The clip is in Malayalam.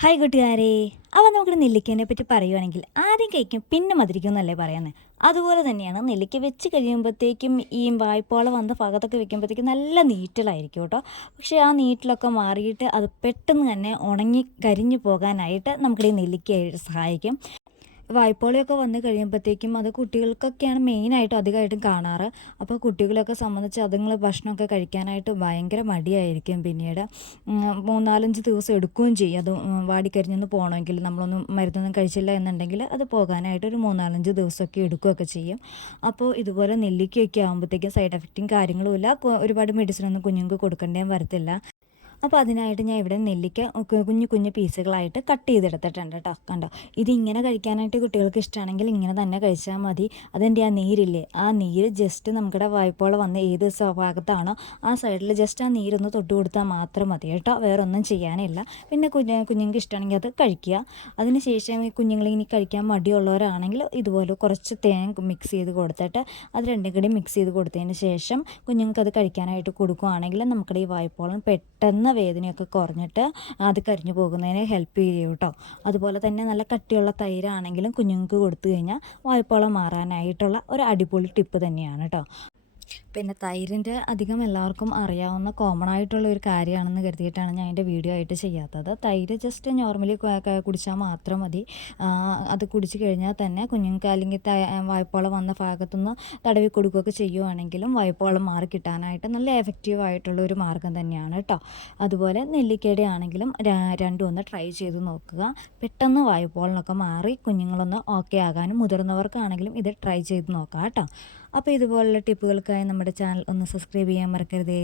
ഹായ് കൂട്ടുകാരെ. അപ്പോൾ നമുക്ക് നെല്ലിക്കേനെ പറ്റി പറയുവാണെങ്കിൽ ആദ്യം കഴിക്കും പിന്നെ മതിരിക്കും എന്നല്ലേ പറയുന്നത് അതുപോലെ തന്നെയാണ് നെല്ലിക്ക വെച്ച് കഴിയുമ്പോഴത്തേക്കും ഈ വായ്പോള വന്ന ഭാഗത്തൊക്കെ വെക്കുമ്പോഴത്തേക്കും നല്ല നീറ്റലായിരിക്കും കേട്ടോ. പക്ഷേ ആ നീറ്റലൊക്കെ മാറിയിട്ട് അത് പെട്ടെന്ന് തന്നെ ഉണങ്ങി കരിഞ്ഞു പോകാനായിട്ട് നമുക്ക് ഈ നെല്ലിക്ക സഹായിക്കും. വായ്പോളിയൊക്കെ വന്നു കഴിയുമ്പോഴത്തേക്കും അത് കുട്ടികൾക്കൊക്കെയാണ് മെയിനായിട്ടും അധികമായിട്ടും കാണാറ്. അപ്പോൾ കുട്ടികളൊക്കെ സംബന്ധിച്ച് അതുങ്ങൾ ഭക്ഷണമൊക്കെ കഴിക്കാനായിട്ട് ഭയങ്കര മടിയായിരിക്കും പിന്നീട്. മൂന്നാലഞ്ച് ദിവസം എടുക്കുകയും ചെയ്യും. അത് വാടിക്കരിഞ്ഞൊന്ന് പോകണമെങ്കിൽ നമ്മളൊന്നും മരുന്നൊന്നും കഴിച്ചില്ല എന്നുണ്ടെങ്കിൽ അത് പോകാനായിട്ട് ഒരു മൂന്നാലഞ്ച് ദിവസമൊക്കെ എടുക്കുകയൊക്കെ ചെയ്യും. അപ്പോൾ ഇതുപോലെ നെല്ലിക്കയൊക്കെ ആകുമ്പോഴത്തേക്കും സൈഡ് എഫക്റ്റും കാര്യങ്ങളും ഇല്ല. ഒരുപാട് മെഡിസിനൊന്നും കുഞ്ഞുങ്ങൾക്ക് കൊടുക്കേണ്ടേം വരത്തില്ല. അപ്പോൾ അതിനായിട്ട് ഞാൻ ഇവിടെ നെല്ലിക്ക കുഞ്ഞു കുഞ്ഞു പീസുകളായിട്ട് കട്ട് ചെയ്തെടുത്തിട്ടുണ്ട് കേട്ടോ കണ്ടോ? ഇതിങ്ങനെ കഴിക്കാനായിട്ട് കുട്ടികൾക്ക് ഇഷ്ടമാണെങ്കിൽ ഇങ്ങനെ തന്നെ കഴിച്ചാൽ മതി. അതെന്റെ ആ നീരില്ലേ? ആ നീര് ജസ്റ്റ് നമ്മുടെ വായ്പോളെ വന്ന് ഏത് ഭാഗത്താണോ ആ സൈഡിൽ ജസ്റ്റ് ആ നീരൊന്ന് തൊട്ട് കൊടുത്താൽ മാത്രം മതി കേട്ടോ. വേറൊന്നും ചെയ്യാനില്ല. പിന്നെ കുഞ്ഞു കുഞ്ഞുങ്ങൾക്ക് ഇഷ്ടമാണെങ്കിൽ അത് കഴിക്കുക. അതിനുശേഷം ഈ കുഞ്ഞുങ്ങൾ ഇനി കഴിക്കാൻ മടിയുള്ളവരാണെങ്കിൽ ഇതുപോലെ കുറച്ച് തേൻ മിക്സ് ചെയ്ത് കൊടുത്തിട്ട് അത് രണ്ടും കൂടി മിക്സ് ചെയ്ത് കൊടുത്തതിന് ശേഷം കുഞ്ഞുങ്ങൾക്ക് അത് കഴിക്കാനായിട്ട് കൊടുക്കുകയാണെങ്കിൽ നമ്മുടെ ഈ വായ്പോളം പെട്ടെന്ന് വരുന്ന വേദനയൊക്കെ കുറഞ്ഞിട്ട് അത് കരിഞ്ഞു പോകുന്നതിന് ഹെൽപ്പ് ചെയ്യും കേട്ടോ അതുപോലെ തന്നെ നല്ല കട്ടിയുള്ള തൈരാണെങ്കിലും കുഞ്ഞുങ്ങൾക്ക് കൊടുത്തു കഴിഞ്ഞാൽ വായ്പോളം മാറാനായിട്ടുള്ള ഒരു അടിപൊളി ടിപ്പ് തന്നെയാണ് കേട്ടോ പിന്നെ തൈരിന്റെ അധികം എല്ലാവർക്കും അറിയാവുന്ന കോമൺ ആയിട്ടുള്ള ഒരു കാര്യമാണെന്ന് കരുതിയിട്ടാണ് ഞാൻ എന്റെ വീഡിയോ ആയിട്ട് ചെയ്യാത്തത്. തൈര് ജസ്റ്റ് നോർമലി കുടിച്ചാൽ മാത്രം മതി. അത് കുടിച്ച് കഴിഞ്ഞാൽ തന്നെ കുഞ്ഞുങ്ങൾക്ക് അല്ലെങ്കിൽ വായ്പോളം വന്ന ഭാഗത്തുനിന്ന് തടവി കൊടുക്കുകയൊക്കെ ചെയ്യുവാണെങ്കിലും വായ്പോളം മാറി കിട്ടാനായിട്ട് നല്ല എഫക്റ്റീവ് ആയിട്ടുള്ള ഒരു മാർഗം തന്നെയാണ് കേട്ടോ അതുപോലെ നെല്ലിക്കയുടെ ആണെങ്കിലും രണ്ടും ഒന്ന് ട്രൈ ചെയ്ത് നോക്കുക. പെട്ടെന്ന് വായ്പോളിനൊക്കെ മാറി കുഞ്ഞുങ്ങളൊന്ന് ഓക്കെ ആകാനും മുതിർന്നവർക്കാണെങ്കിലും ഇത് ട്രൈ ചെയ്ത് നോക്കാം കേട്ടോ അപ്പോൾ ഇതുപോലുള്ള ടിപ്പുകൾക്കായി നമ്മുടെ ചാനൽ ഒന്ന് സബ്സ്ക്രൈബ് ചെയ്യാൻ മറക്കരുതേ.